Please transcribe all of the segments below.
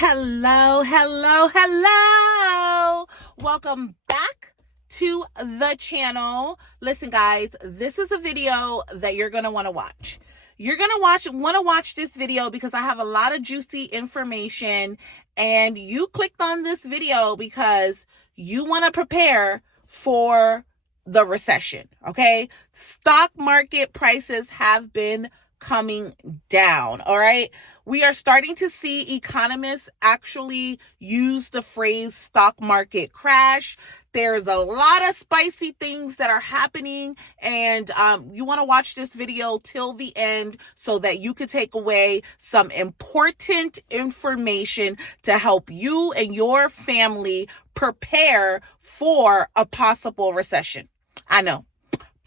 Hello, hello, hello. Welcome back to the channel. Listen, guys, this is a video that you're going to want to watch. You're going to want to watch this video because I have a lot of juicy information, and you clicked on this video because you want to prepare for the recession, okay? Stock market prices have been coming down, all right? We are starting to see economists actually use the phrase stock market crash. There's a lot of spicy things that are happening, and you want to watch this video till the end so that you can take away some important information to help you and your family prepare for a possible recession. I know.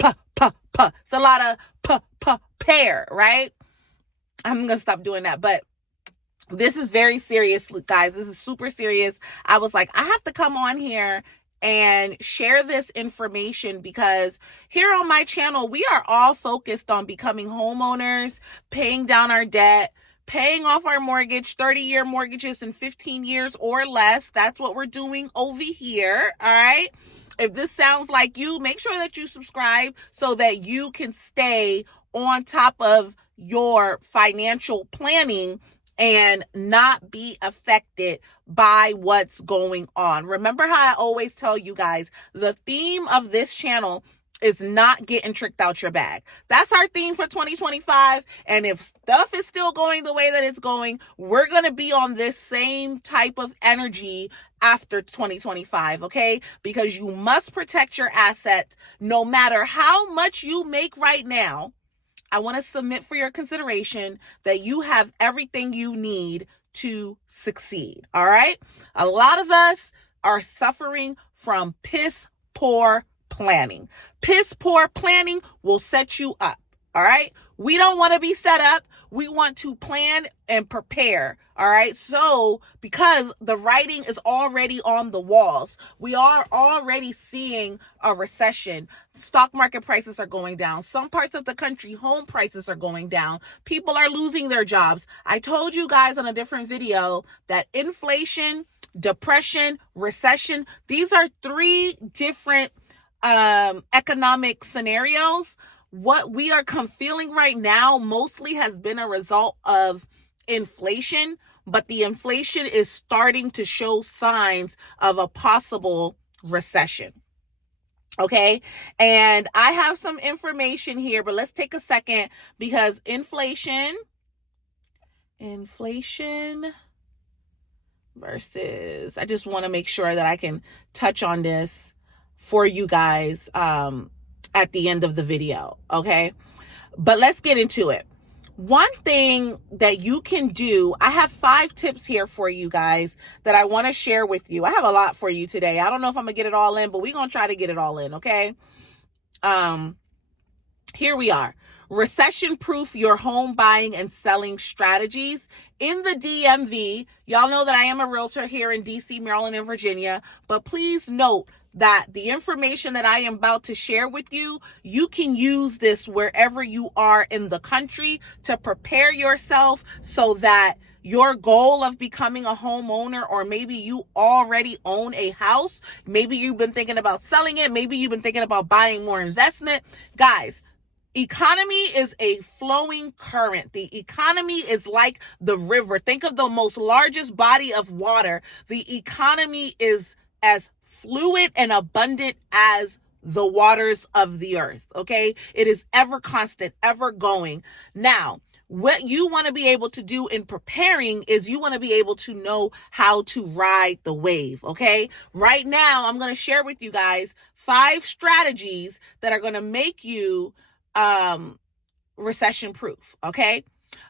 It's a lot of prepare, right? I'm going to stop doing that. But this is very serious, guys. This is super serious. I was like, I have to come on here and share this information because here on my channel, we are all focused on becoming homeowners, paying down our debt, paying off our mortgage, 30-year mortgages in 15 years or less. That's what we're doing over here. All right. If this sounds like you, make sure that you subscribe so that you can stay on top of your financial planning and not be affected by what's going on. Remember how I always tell you guys, the theme of this channel is not getting tricked out your bag. That's our theme for 2025. And if stuff is still going the way that it's going, we're going to be on this same type of energy after 2025, okay? Because you must protect your assets no matter how much you make right now. I want to submit for your consideration that you have everything you need to succeed, all right? A lot of us are suffering from piss poor planning. Piss poor planning will set you up, all right? We don't want to be set up. We want to plan and prepare, all right? So because the writing is already on the walls, we are already seeing a recession. Stock market prices are going down. Some parts of the country, home prices are going down. People are losing their jobs. I told you guys on a different video that inflation, depression, recession, these are three different economic scenarios. What we are feeling right now mostly has been a result of inflation, but the inflation is starting to show signs of a possible recession. Okay. And I have some information here, but let's take a second because inflation versus, I just want to make sure that I can touch on this for you guys, at the end of the video. Okay. But let's get into it. One thing that you can do, I have 5 tips here for you guys that I want to share with you. I have a lot for you today. I don't know if I'm gonna get it all in, but we're going to try to get it all in. Okay. Here we are. Recession proof your home buying and selling strategies in the DMV. Y'all know that I am a realtor here in DC, Maryland, and Virginia, but please note that the information that I am about to share with you, you can use this wherever you are in the country to prepare yourself so that your goal of becoming a homeowner, or maybe you already own a house, maybe you've been thinking about selling it, maybe you've been thinking about buying more investment. Guys, economy is a flowing current. The economy is like the river. Think of the most largest body of water. The economy is as fluid and abundant as the waters of the earth, okay? It is ever constant, ever going. Now, what you want to be able to do in preparing is you want to be able to know how to ride the wave, okay? Right now, I'm going to share with you guys 5 strategies that are going to make you recession proof, okay?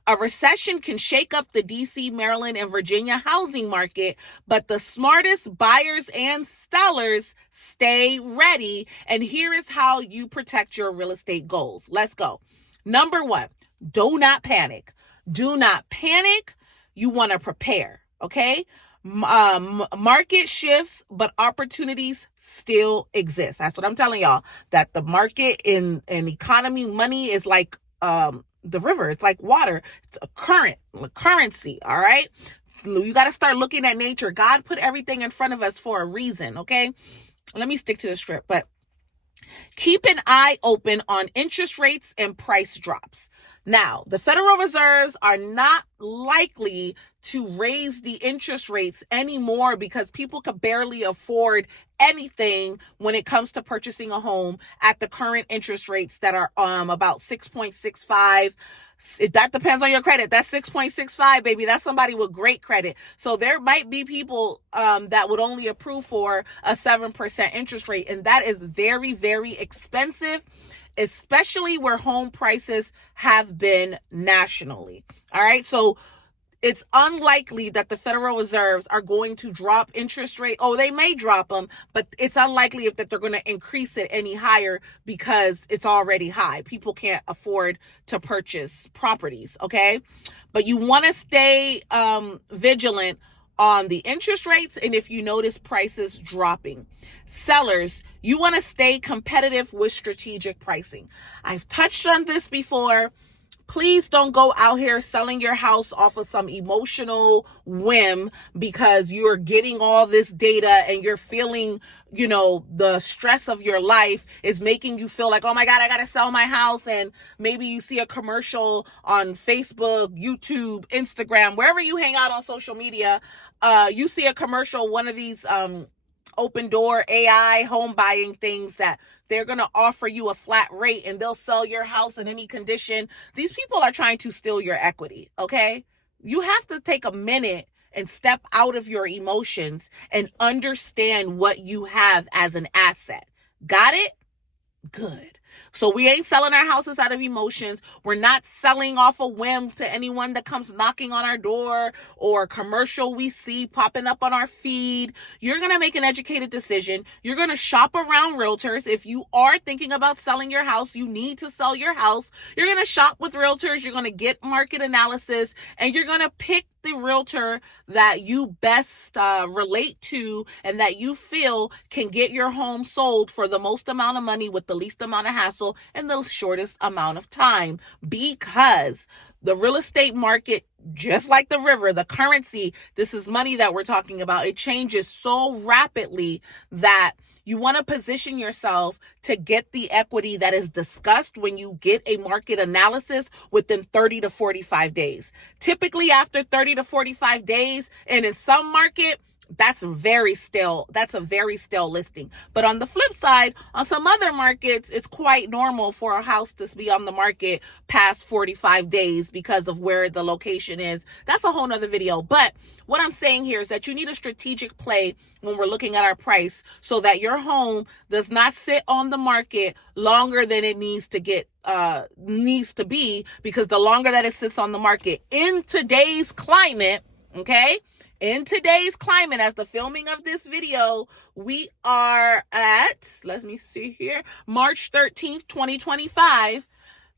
A recession can shake up the DC, Maryland, and Virginia housing market, but the smartest buyers and sellers stay ready. And here is how you protect your real estate goals. Let's go. Number 1, do not panic. Do not panic. You want to prepare, okay? Market shifts, but opportunities still exist. That's what I'm telling y'all, that the market in economy, money is like the river. It's like water. It's a current, a currency. All right. You got to start looking at nature. God put everything in front of us for a reason, okay? Let me stick to the script, but keep an eye open on interest rates and price drops. Now, the Federal Reserves are not likely to raise the interest rates anymore because people could barely afford anything when it comes to purchasing a home at the current interest rates that are about 6.65. That depends on your credit. That's 6.65, baby. That's somebody with great credit. So there might be people that would only approve for a 7% interest rate, and that is very, very expensive, especially where home prices have been nationally. All right. So it's unlikely that the Federal Reserves are going to drop interest rate. Oh, they may drop them, but it's unlikely that they're going to increase it any higher because it's already high. People can't afford to purchase properties. Okay. But you want to stay vigilant on the interest rates, and if you notice prices dropping. Sellers, you want to stay competitive with strategic pricing. I've touched on this before. Please don't go out here selling your house off of some emotional whim because you're getting all this data and you're feeling, the stress of your life is making you feel like, oh my God, I got to sell my house. And maybe you see a commercial on Facebook, YouTube, Instagram, wherever you hang out on social media. You see a commercial, one of these open door AI home buying things that they're going to offer you a flat rate and they'll sell your house in any condition. These people are trying to steal your equity. Okay. You have to take a minute and step out of your emotions and understand what you have as an asset. Got it? Good. So we ain't selling our houses out of emotions. We're not selling off a whim to anyone that comes knocking on our door or a commercial we see popping up on our feed. You're going to make an educated decision. You're going to shop around realtors. If you are thinking about selling your house, you need to sell your house. You're going to shop with realtors. You're going to get market analysis, and you're going to pick the realtor that you best relate to and that you feel can get your home sold for the most amount of money with the least amount of hassle and the shortest amount of time. Because the real estate market, just like the river, the currency, this is money that we're talking about, it changes so rapidly that you want to position yourself to get the equity that is discussed when you get a market analysis within 30 to 45 days. Typically after 30 to 45 days, and in some market, that's a very stale listing. But on the flip side, on some other markets, it's quite normal for a house to be on the market past 45 days because of where the location is. That's a whole nother video. But what I'm saying here is that you need a strategic play when we're looking at our price so that your home does not sit on the market longer than it needs to be, because the longer that it sits on the market in today's climate, okay? In today's climate, as the filming of this video, we are at, let me see here, March 13th, 2025.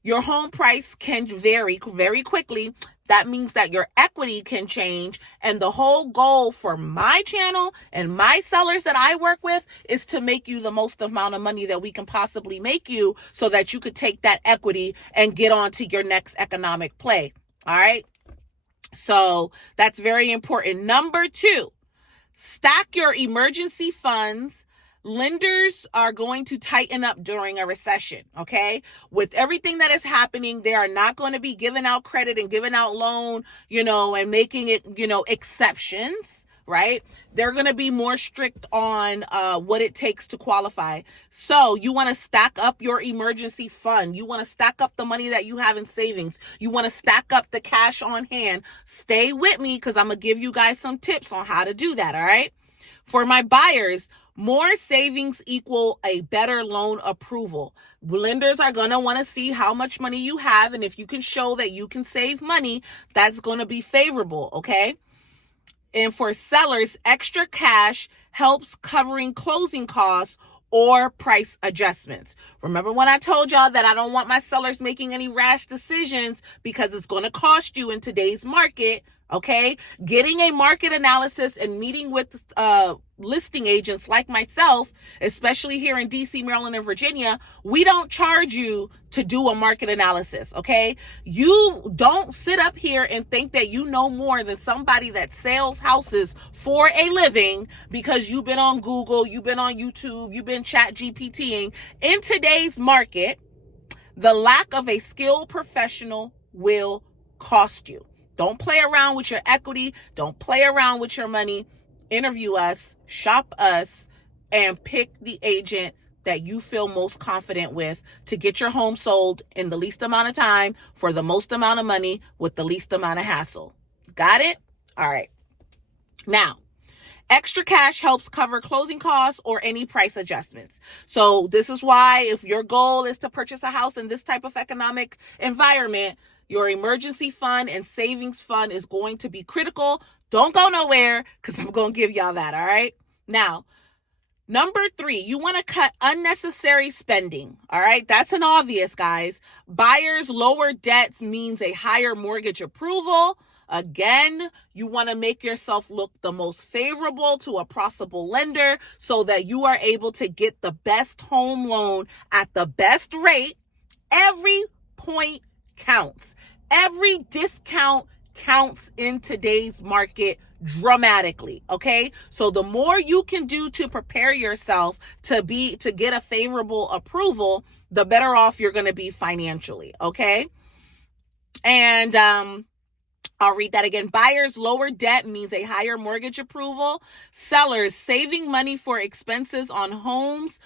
Your home price can vary very quickly. That means that your equity can change. And the whole goal for my channel and my sellers that I work with is to make you the most amount of money that we can possibly make you so that you could take that equity and get on to your next economic play. All right. So that's very important. Number 2, stack your emergency funds. Lenders are going to tighten up during a recession, okay? With everything that is happening, they are not going to be giving out credit and giving out loan, and making it, exceptions, right? They're going to be more strict on what it takes to qualify. So you want to stack up your emergency fund. You want to stack up the money that you have in savings. You want to stack up the cash on hand. Stay with me because I'm going to give you guys some tips on how to do that, all right? For my buyers, more savings equal a better loan approval. Lenders are going to want to see how much money you have, and if you can show that you can save money, that's going to be favorable, okay? And for sellers, extra cash helps covering closing costs or price adjustments. Remember when I told y'all that I don't want my sellers making any rash decisions because it's going to cost you in today's market, Okay, getting a market analysis and meeting with listing agents like myself, especially here in DC, Maryland, and Virginia, we don't charge you to do a market analysis. Okay, you don't sit up here and think that you know more than somebody that sells houses for a living because you've been on Google, you've been on YouTube, you've been chat GPTing. In today's market, the lack of a skilled professional will cost you. Don't play around with your equity. Don't play around with your money. Interview us, shop us, and pick the agent that you feel most confident with to get your home sold in the least amount of time for the most amount of money with the least amount of hassle. Got it? All right. Now, extra cash helps cover closing costs or any price adjustments. So this is why if your goal is to purchase a house in this type of economic environment, your emergency fund and savings fund is going to be critical. Don't go nowhere because I'm going to give y'all that, all right? Now, number 3, you want to cut unnecessary spending, all right? That's an obvious, guys. Buyers' lower debt means a higher mortgage approval. Again, you want to make yourself look the most favorable to a possible lender so that you are able to get the best home loan at the best rate. Every point counts. Every discount counts in today's market dramatically. Okay. So the more you can do to prepare yourself to get a favorable approval, the better off you're going to be financially. Okay. And, I'll read that again. Buyers' lower debt means a higher mortgage approval. Sellers saving money for expenses on homes,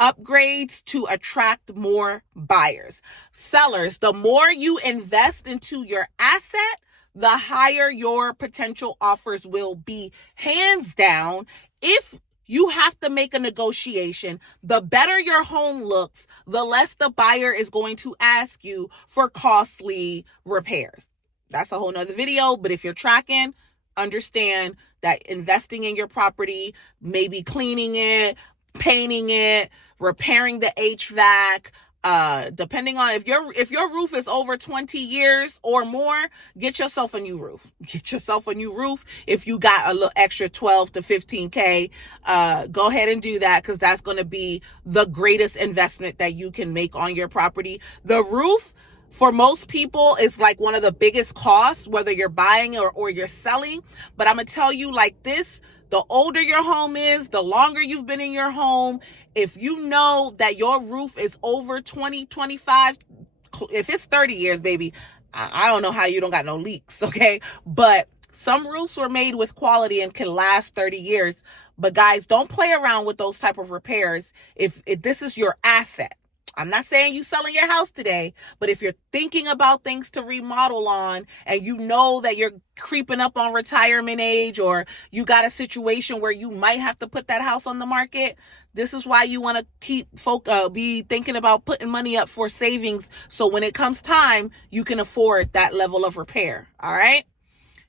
upgrades to attract more buyers. Sellers, the more you invest into your asset, the higher your potential offers will be. Hands down, if you have to make a negotiation, the better your home looks, the less the buyer is going to ask you for costly repairs. That's a whole nother video, but if you're tracking, understand that investing in your property, maybe cleaning it, painting it, repairing the HVAC, depending on if your roof is over 20 years or more, get yourself a new roof. Get yourself a new roof. If you got a little extra 12 to 15K, go ahead and do that because that's going to be the greatest investment that you can make on your property. The roof, for most people, is like one of the biggest costs, whether you're buying or you're selling. But I'm going to tell you like this, the older your home is, the longer you've been in your home, if you know that your roof is over 20, 25, if it's 30 years, baby, I don't know how you don't got no leaks, okay? But some roofs were made with quality and can last 30 years. But guys, don't play around with those type of repairs if this is your asset. I'm not saying you selling your house today, but if you're thinking about things to remodel on and you know that you're creeping up on retirement age or you got a situation where you might have to put that house on the market, this is why you want to keep be thinking about putting money up for savings so when it comes time, you can afford that level of repair. All right.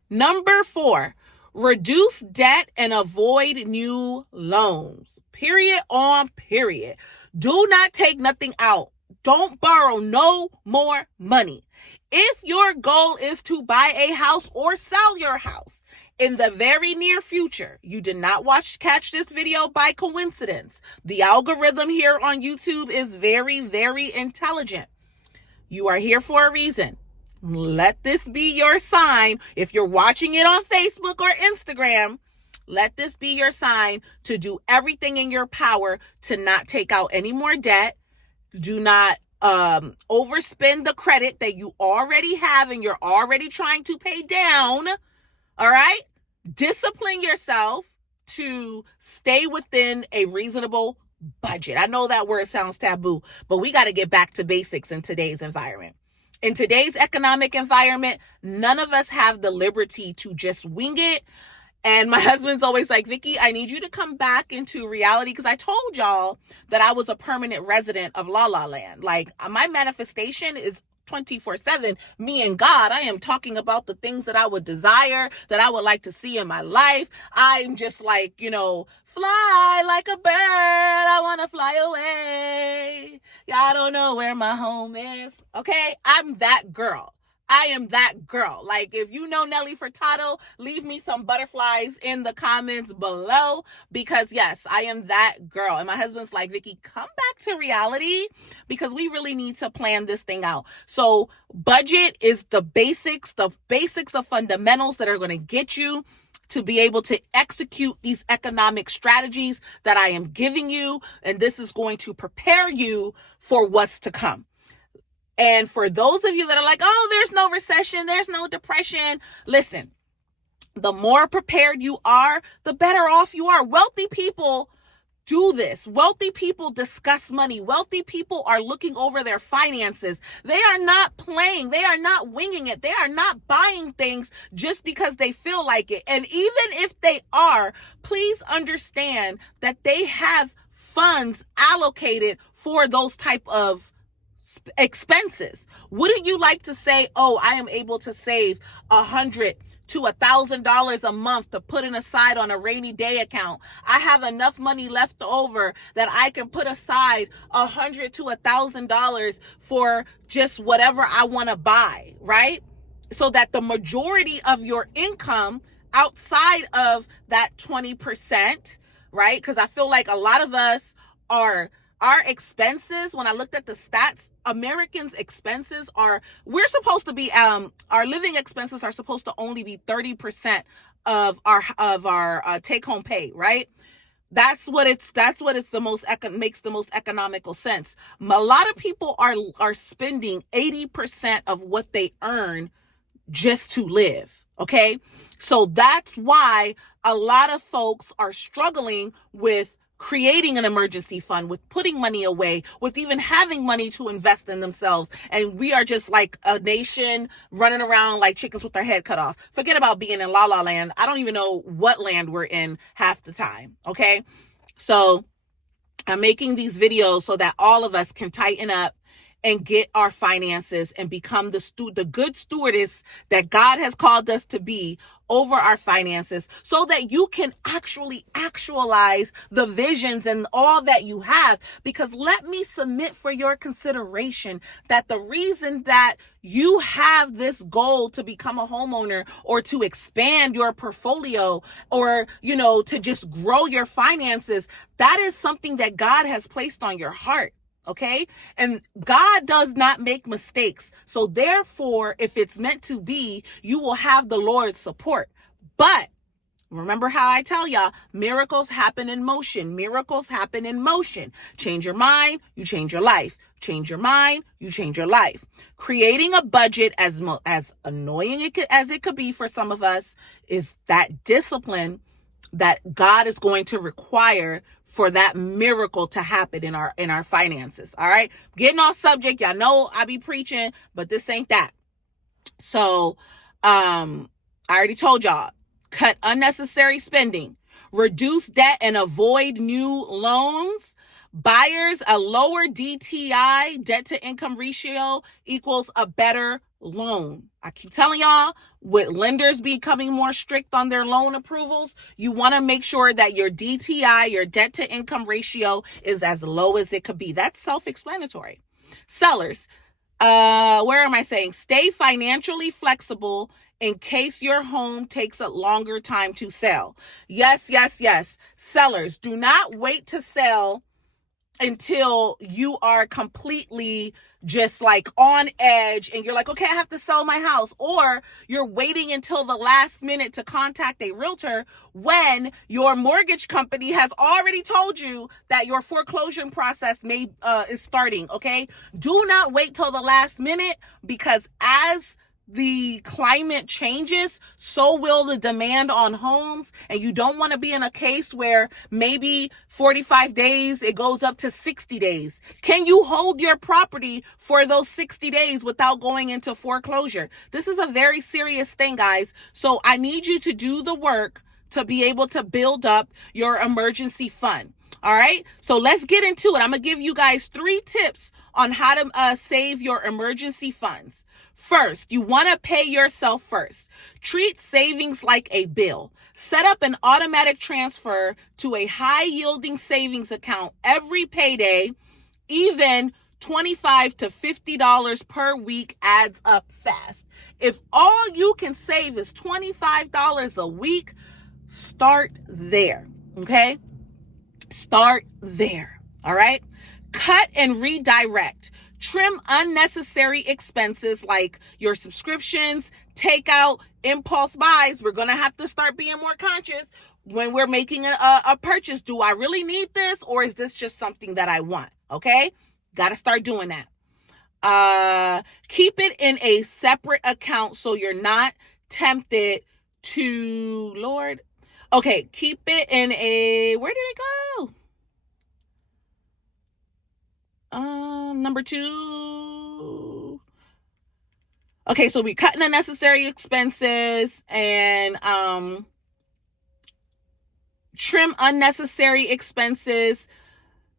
Number 4, reduce debt and avoid new loans. Period on period. Do not take nothing out. Don't borrow no more money. If your goal is to buy a house or sell your house in the very near future, you did not catch this video by coincidence. The algorithm here on YouTube is very, very intelligent. You are here for a reason. Let this be your sign. If you're watching it on Facebook or Instagram, let this be your sign to do everything in your power to not take out any more debt. Do not overspend the credit that you already have and you're already trying to pay down. All right? Discipline yourself to stay within a reasonable budget. I know that word sounds taboo, but we got to get back to basics in today's environment. In today's economic environment, none of us have the liberty to just wing it. And my husband's always like, Vicky, I need you to come back into reality because I told y'all that I was a permanent resident of La La Land. Like, my manifestation is 24/7. Me and God, I am talking about the things that I would desire, that I would like to see in my life. I'm just like, fly like a bird. I want to fly away. Y'all don't know where my home is. Okay, I'm that girl. I am that girl. Like, if you know Nelly Furtado, leave me some butterflies in the comments below, because yes, I am that girl. And my husband's like, Vicky, come back to reality, because we really need to plan this thing out. So budget is the basics of fundamentals that are going to get you to be able to execute these economic strategies that I am giving you. And this is going to prepare you for what's to come. And for those of you that are like, oh, there's no recession, there's no depression, listen, the more prepared you are, the better off you are. Wealthy people do this. Wealthy people discuss money. Wealthy people are looking over their finances. They are not playing. They are not winging it. They are not buying things just because they feel like it. And even if they are, please understand that they have funds allocated for those type of expenses. Wouldn't you like to say, oh, I am able to save $100 to $1,000 a month to put it aside on a rainy day account? I have enough money left over that I can put aside $100 to $1,000 for just whatever I want to buy, right? So that the majority of your income outside of that 20%, right? Because I feel like a lot of us are, our expenses, when I looked at the stats, Americans' expenses we're supposed to be, our living expenses are supposed to only be 30% of our take-home pay, right? That's what it's the most, makes the most economical sense. A lot of people are spending 80% of what they earn just to live. Okay. So that's why a lot of folks are struggling with creating an emergency fund, with putting money away, with even having money to invest in themselves. And we are just like a nation running around like chickens with their head cut off. Forget about being in La La Land. I don't even know what land we're in half the time. Okay. So I'm making these videos so that all of us can tighten up and get our finances and become the good stewardess that God has called us to be over our finances, so that you can actually actualize the visions and all that you have. Because let me submit for your consideration that the reason that you have this goal to become a homeowner, or to expand your portfolio, or, to just grow your finances, that is something that God has placed on your heart. Okay. And God does not make mistakes. So therefore, if it's meant to be, you will have the Lord's support. But remember how I tell y'all, miracles happen in motion. Miracles happen in motion. Change your mind, you change your life. Change your mind, you change your life. Creating a budget, as annoying as it could be for some of us, is that discipline that God is going to require for that miracle to happen in our finances. All right. Getting off subject. Y'all know I be preaching, but this ain't that. So, I already told y'all, cut unnecessary spending, reduce debt and avoid new loans. Buyers, a lower DTI, debt to income ratio, equals a better loan. I keep telling y'all, with lenders becoming more strict on their loan approvals, you want to make sure that your DTI, your debt to income ratio, is as low as it could be. That's self-explanatory. Sellers, where am I saying? Stay financially flexible in case your home takes a longer time to sell. Yes. Sellers, do not wait to sell until you are completely just like on edge and you're like, okay, I have to sell my house. Or you're waiting until the last minute to contact a realtor when your mortgage company has already told you that your foreclosure process is starting. Okay. Do not wait till the last minute, because as the climate changes, so will the demand on homes. And you don't want to be in a case where maybe 45 days, it goes up to 60 days. Can you hold your property for those 60 days without going into foreclosure? This is a very serious thing, guys. So I need you to do the work to be able to build up your emergency fund. All right. So let's get into it. I'm going to give you guys 3 tips on how to save your emergency funds. First, you want to pay yourself first. Treat savings like a bill. Set up an automatic transfer to a high-yielding savings account every payday, even $25 to $50 per week adds up fast. If all you can save is $25 a week, start there, okay? Start there, all right? Cut and redirect. Trim unnecessary expenses like your subscriptions, takeout, impulse buys. We're going to have to start being more conscious when we're making a purchase. Do I really need this, or is this just something that I want? Okay? Got to start doing that. Keep it in a separate account so you're not tempted to, Lord. Okay, keep it in a, where did it go? Number 2. Okay, so we're cutting unnecessary expenses and trim unnecessary expenses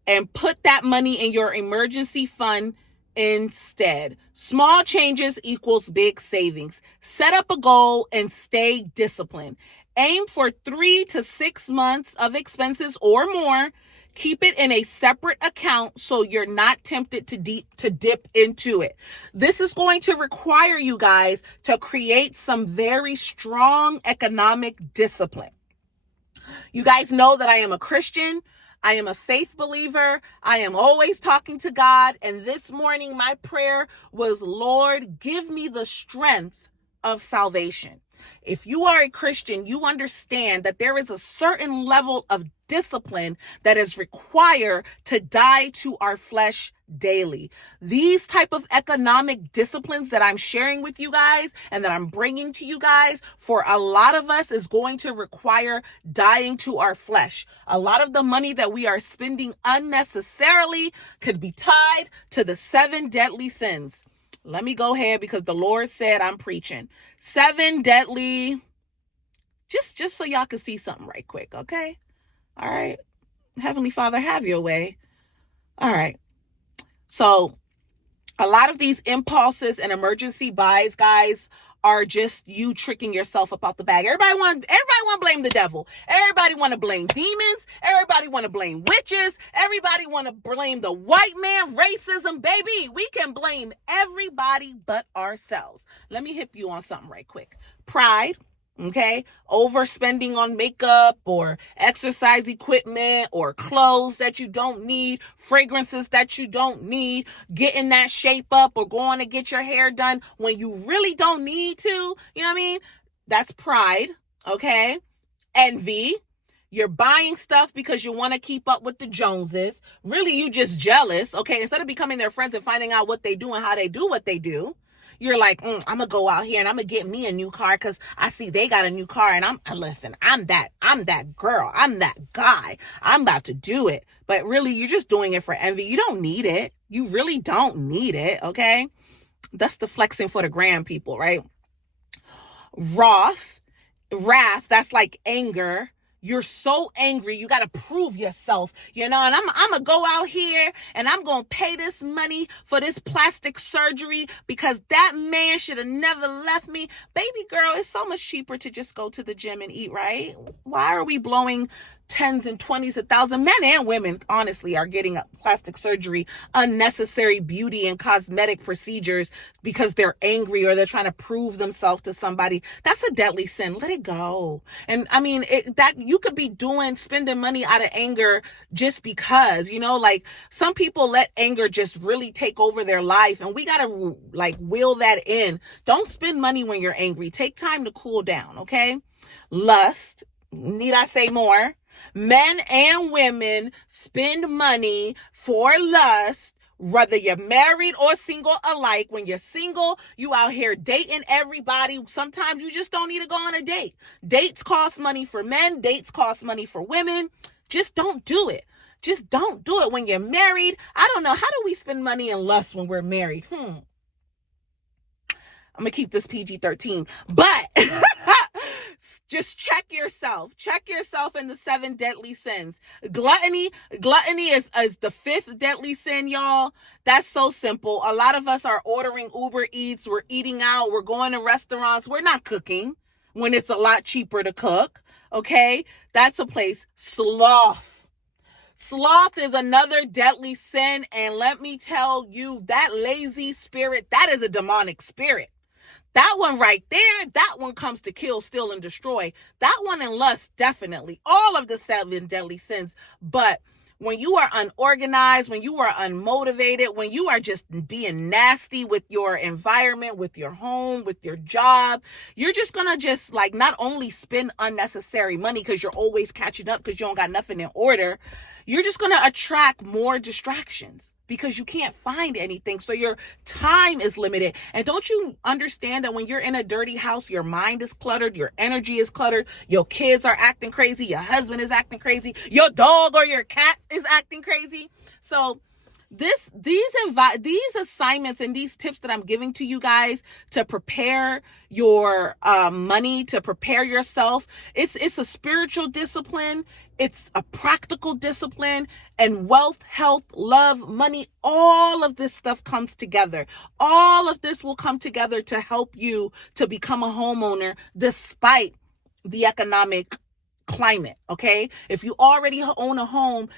and put that money in your emergency fund instead. Small changes equals big savings. Set up a goal and stay disciplined. Aim for 3 to 6 months of expenses or more. Keep it in a separate account so you're not tempted to dip into it. This is going to require you guys to create some very strong economic discipline. You guys know that I am a Christian. I am a faith believer. I am always talking to God. And this morning, my prayer was, Lord, give me the strength of salvation. If you are a Christian, you understand that there is a certain level of discipline that is required to die to our flesh daily. These type of economic disciplines that I'm sharing with you guys and that I'm bringing to you guys, for a lot of us, is going to require dying to our flesh. A lot of the money that we are spending unnecessarily could be tied to the 7 deadly sins. Let me go ahead, because the Lord said I'm preaching. 7 deadly, just so y'all can see something right quick, okay? All right. Heavenly Father, have your way. All right. So a lot of these impulses and emergency buys, guys, are just you tricking yourself about the bag. Everybody want to blame the devil. Everybody want to blame demons. Everybody want to blame witches. Everybody want to blame the white man, racism, baby. We can blame everybody but ourselves. Let me hit you on something right quick. Pride. Okay, overspending on makeup or exercise equipment or clothes that you don't need, fragrances that you don't need, getting that shape up or going to get your hair done when you really don't need to. You know what I mean? That's pride. Okay, envy. You're buying stuff because you want to keep up with the Joneses. Really, you just jealous. Okay, instead of becoming their friends and finding out what they do and how they do what they do. You're like, I'm going to go out here and I'm going to get me a new car because I see they got a new car and I'm that girl. I'm that guy. I'm about to do it. But really, you're just doing it for envy. You don't need it. You really don't need it. Okay. That's the flexing for the gram people, right? Wrath, that's like anger. You're so angry. You got to prove yourself, and I'm going to go out here and I'm going to pay this money for this plastic surgery because that man should have never left me. Baby girl, it's so much cheaper to just go to the gym and eat, right? Why are we blowing tens and 20s of thousands? Men and women, honestly, are getting plastic surgery, unnecessary beauty and cosmetic procedures because they're angry or they're trying to prove themselves to somebody. That's a deadly sin. Let it go. And I mean, that you could be spending money out of anger just because, like some people let anger just really take over their life, and we got to wheel that in. Don't spend money when you're angry. Take time to cool down. Okay. Lust. Need I say more? Men and women spend money for lust, whether you're married or single alike. When you're single, you out here dating everybody. Sometimes you just don't need to go on a date. Dates cost money for men. Dates cost money for women. Just don't do it. Just don't do it when you're married. I don't know. How do we spend money in lust when we're married? I'm going to keep this PG-13, but just check yourself. Check yourself in the 7 deadly sins. Gluttony is the 5th deadly sin, y'all. That's so simple. A lot of us are ordering Uber Eats. We're eating out. We're going to restaurants. We're not cooking when it's a lot cheaper to cook. Okay. That's a place. Sloth. Sloth is another deadly sin. And let me tell you, that lazy spirit, that is a demonic spirit. That one right there, that one comes to kill, steal, and destroy. That one and lust, definitely. All of the 7 deadly sins. But when you are unorganized, when you are unmotivated, when you are just being nasty with your environment, with your home, with your job, you're just going to just like not only spend unnecessary money because you're always catching up because you don't got nothing in order. You're just going to attract more distractions because you can't find anything. So your time is limited. And don't you understand that when you're in a dirty house, your mind is cluttered, your energy is cluttered, your kids are acting crazy, your husband is acting crazy, your dog or your cat is acting crazy. So these assignments and these tips that I'm giving to you guys to prepare your money, to prepare yourself, it's a spiritual discipline, it's a practical discipline, and wealth, health, love, money, all of this stuff comes together. All of this will come together to help you to become a homeowner despite the economic climate, okay? If you already own a home,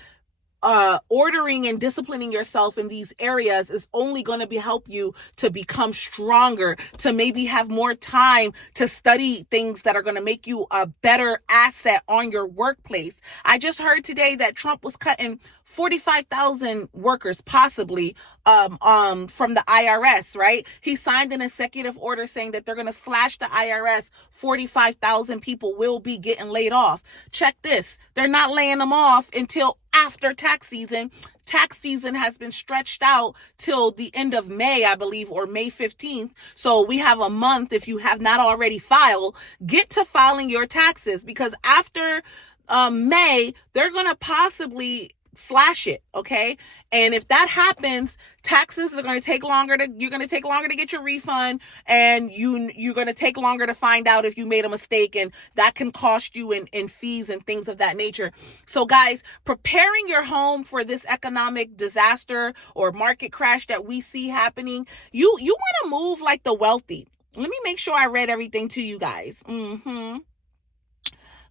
ordering and disciplining yourself in these areas is only going to help you to become stronger, to maybe have more time to study things that are going to make you a better asset on your workplace. I just heard today that Trump was cutting 45,000 workers possibly from the IRS, right? He signed an executive order saying that they're going to slash the IRS. 45,000 people will be getting laid off. Check this. They're not laying them off until after tax season. Tax season has been stretched out till the end of May, I believe, or May 15th. So we have a month. If you have not already filed, get to filing your taxes, because after May, they're going to possibly slash it, okay? And if that happens, taxes are going to take longer you're going to take longer to get your refund, and you're going to take longer to find out if you made a mistake, and that can cost you in fees and things of that nature. So guys, preparing your home for this economic disaster or market crash that we see happening, you want to move like the wealthy. Let me make sure I read everything to you guys.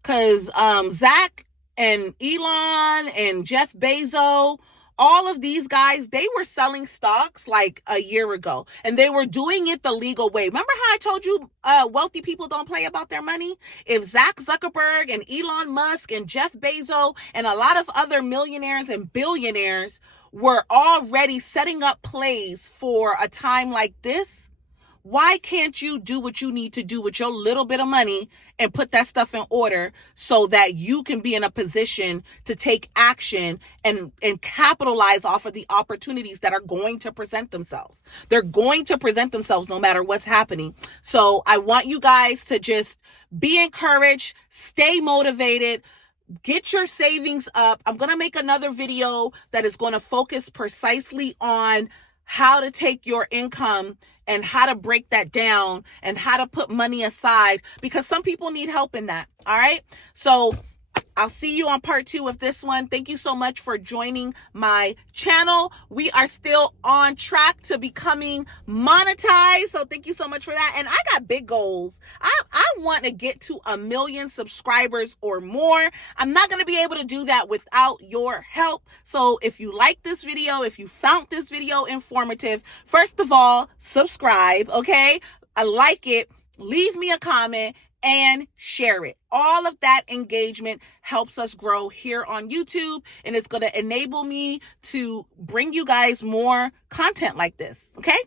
Because Zach and Elon and Jeff Bezos, all of these guys, they were selling stocks like a year ago, and they were doing it the legal way. Remember how I told you wealthy people don't play about their money? If Zach Zuckerberg and Elon Musk and Jeff Bezos and a lot of other millionaires and billionaires were already setting up plays for a time like this, why can't you do what you need to do with your little bit of money and put that stuff in order so that you can be in a position to take action and capitalize off of the opportunities that are going to present themselves? They're going to present themselves no matter what's happening. So I want you guys to just be encouraged, stay motivated, get your savings up. I'm going to make another video that is going to focus precisely on how to take your income and how to break that down and how to put money aside, because some people need help in that. All right. So I'll see you on part 2 of this one. Thank you so much for joining my channel. We are still on track to becoming monetized. So thank you so much for that. And I got big goals. I want to get to 1 million subscribers or more. I'm not going to be able to do that without your help. So if you like this video, if you found this video informative, first of all, subscribe. Okay. I like it. Leave me a comment and share it. All of that engagement helps us grow here on YouTube, and it's going to enable me to bring you guys more content like this. Okay?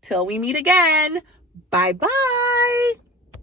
Till we meet again. Bye-bye.